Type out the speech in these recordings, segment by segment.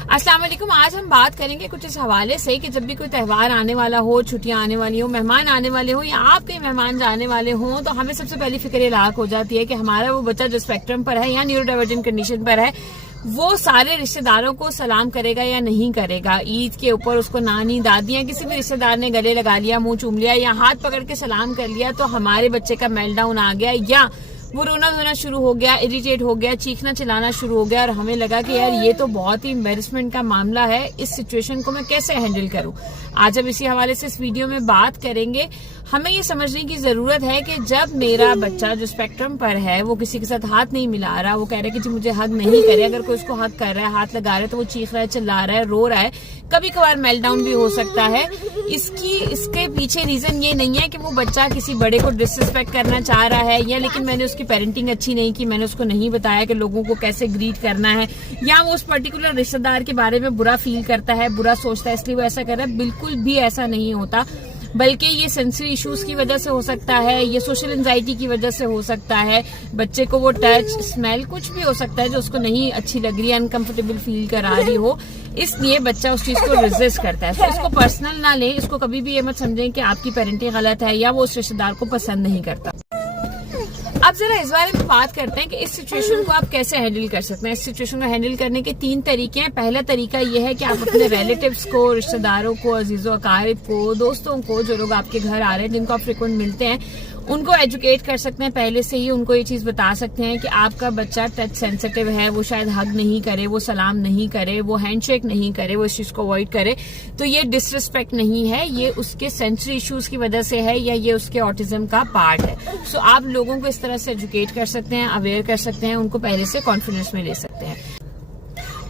अस्सलाम वालेकुम। आज हम बात करेंगे कुछ इस हवाले से कि जब भी कोई त्यौहार आने वाला हो, छुट्टियां आने वाली हो, मेहमान आने वाले हो या आप कहीं मेहमान जाने वाले हो, तो हमें सबसे पहली फिक्र लाक हो जाती है कि हमारा वो बच्चा जो स्पेक्ट्रम पर है या न्यूरो डाइवर्जेंट कंडीशन पर है वो सारे रिश्तेदारों को सलाम करेगा या नहीं करेगा। ईद के ऊपर उसको नानी दादी या किसी भी रिश्तेदार ने गले लगा लिया, मुंह चूम लिया या हाथ पकड़ के सलाम कर लिया तो हमारे बच्चे का मेल्टडाउन आ गया या वो रोना धोना शुरू हो गया, इरिटेट हो गया, चीखना चिल्लाना शुरू हो गया और हमें लगा कि यार ये तो बहुत ही एम्बैरेसमेंट का मामला है, इस सिचुएशन को मैं कैसे हैंडल करूं। आज अब इसी हवाले से इस वीडियो में बात करेंगे। हमें ये समझने की जरूरत है कि जब मेरा बच्चा जो स्पेक्ट्रम पर है वो किसी के साथ हाथ नहीं मिला रहा, वो कह रहा है कि जी मुझे हग नहीं करे, अगर कोई उसको हग कर रहा है, हाथ लगा रहा है तो वो चीख रहा है, चिल्ला रहा है, रो रहा है, कभी कभार मेल्टडाउन भी हो सकता है। इसके पीछे रीजन ये नहीं है कि वो बच्चा किसी बड़े को डिसरिस्पेक्ट करना चाह रहा है या लेकिन मैंने उसकी पेरेंटिंग अच्छी नहीं की, मैंने उसको नहीं बताया कि लोगों को कैसे ग्रीट करना है, या वो उस पर्टिकुलर रिश्तेदार के बारे में बुरा फील करता है, बुरा सोचता है इसलिए वो ऐसा कर रहा है। बिल्कुल भी ऐसा नहीं होता, बल्कि ये सेंसरी इश्यूज की वजह से हो सकता है, ये सोशल एंजाइटी की वजह से हो सकता है, बच्चे को वो टच स्मेल कुछ भी हो सकता है जो उसको नहीं अच्छी लग रही है, अनकंफर्टेबल फील करा रही हो, इसलिए बच्चा उस चीज को रेजिस्ट करता है। तो इसको पर्सनल ना लें, इसको कभी भी ये मत समझें कि आपकी पेरेंटिंग गलत है या वो उस रिश्तेदार को पसंद नहीं करता। अब जरा इस बारे में बात करते हैं कि इस सिचुएशन को आप कैसे हैंडल कर सकते हैं। इस सिचुएशन को हैंडल करने के 3 तरीके हैं। पहला तरीका ये है कि आप अपने रिलेटिव्स को, रिश्तेदारों को, अजीजों अकारिब को, दोस्तों को, जो लोग आपके घर आ रहे हैं, जिनको आप फ्रिक्वेंट मिलते हैं, उनको एजुकेट कर सकते हैं। पहले से ही उनको ये चीज बता सकते हैं कि आपका बच्चा टच सेंसिटिव है, वो शायद हग नहीं करे, वो सलाम नहीं करे, वो हैंडशेक नहीं करे, वो इस चीज को अवॉइड करे, तो ये डिसरिस्पेक्ट नहीं है, ये उसके सेंसरी इश्यूज की वजह से है या ये उसके ऑटिज्म का पार्ट है। सो आप लोगों को इस तरह से एजुकेट कर सकते हैं, अवेयर कर सकते हैं, उनको पहले से कॉन्फिडेंस में ले सकते हैं।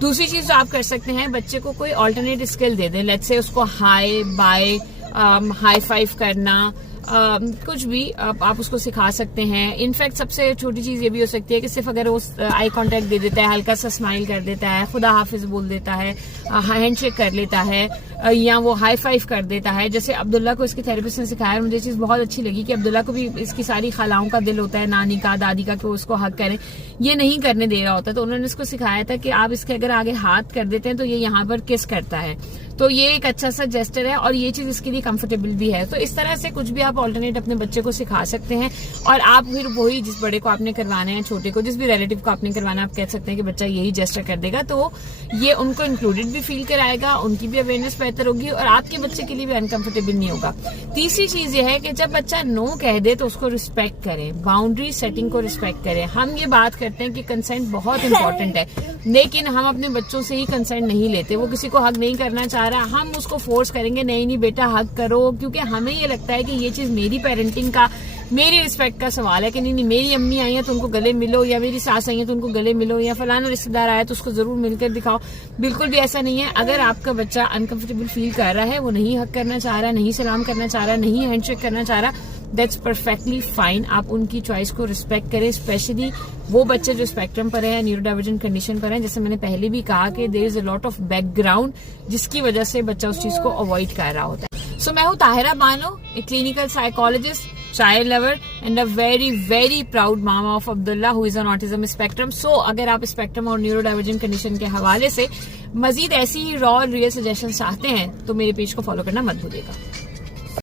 दूसरी चीज जो आप कर सकते हैं, बच्चे को कोई ऑल्टरनेट स्किल दे दें। लेट्स से उसको हाई बाय, हाई फाइव करना, कुछ भी आप उसको सिखा सकते हैं। इनफैक्ट सबसे छोटी चीज ये भी हो सकती है कि सिर्फ अगर वो आई कांटेक्ट दे देता है, हल्का सा स्माइल कर देता है, खुदा हाफिज बोल देता है, हैंडशेक कर लेता है या वो हाई फाइव कर देता है। जैसे अब्दुल्ला को इसके थेरेपिस्ट ने सिखाया, मुझे चीज बहुत अच्छी लगी कि अब्दुल्ला को भी इसकी सारी खालाओं का दिल होता है, नानी का, दादी का, कि वो उसको हक करें, ये नहीं करने दे रहा होता, तो उन्होंने इसको सिखाया था कि आप इसके अगर आगे हाथ कर देते हैं तो ये यहाँ पर किस करता है, तो ये एक अच्छा सा जेस्टर है और ये चीज इसके लिए कंफर्टेबल भी है। तो इस तरह से कुछ भी आप ऑल्टरनेट अपने बच्चे को सिखा सकते हैं और आप फिर वही जिस बड़े को आपने करवाना है, छोटे को, जिस भी रिलेटिव को आपने करवाना है, आप कह सकते हैं कि बच्चा यही जेस्टर कर देगा, तो ये उनको इंक्लूडेड भी फील कराएगा, उनकी भी अवेयरनेस बेहतर होगी और आपके बच्चे के लिए भी अनकंफर्टेबल नहीं होगा। तीसरी चीज ये है कि जब बच्चा नो कह दे तो उसको रिस्पेक्ट करें, बाउंड्री सेटिंग को रिस्पेक्ट करें। हम ये बात करते हैं कि कंसेंट बहुत इंपॉर्टेंट है, लेकिन हम अपने बच्चों से ही कंसेंट नहीं लेते। वो किसी को हक नहीं करना चाह रहा, हम उसको फोर्स करेंगे नहीं नहीं बेटा हक करो, क्योंकि हमें ये लगता है कि ये चीज मेरी पेरेंटिंग का, मेरी रिस्पेक्ट का सवाल है कि नहीं नहीं मेरी अम्मी आई है तो उनको गले मिलो, या मेरी सास आई है तो उनको गले मिलो, या फलाना रिश्तेदार आया तो उसको जरूर मिलकर दिखाओ। बिल्कुल भी ऐसा नहीं है। अगर आपका बच्चा अनकंफर्टेबल फील कर रहा है, वो नहीं हक करना चाह रहा, नहीं सलाम करना चाह रहा, नहीं हैंडशेक करना चाह रहा, दैट्स परफेक्टली फाइन। आप उनकी चॉइस को रिस्पेक्ट करें, स्पेशली वो बच्चे जो स्पेक्ट्रम पर है, न्यूरो डाइवर्जेंट कंडीशन पर है। जैसे मैंने पहले भी कहा कि there is a lot of background जिसकी वजह से बच्चा उस चीज को अवॉइड कर रहा होता है। सो मैं हूँ Tahira Bano, a clinical psychologist, child lover and a very very proud mama of Abdullah who is on autism spectrum. So अगर आप स्पेक्ट्रम और न्यूरो डाइवर्जेंट कंडीशन के हवाले से मजीद ऐसी ही रॉ रियल सजेशन चाहते हैं तो मेरे पेज को फॉलो करना मत भूलिएगा।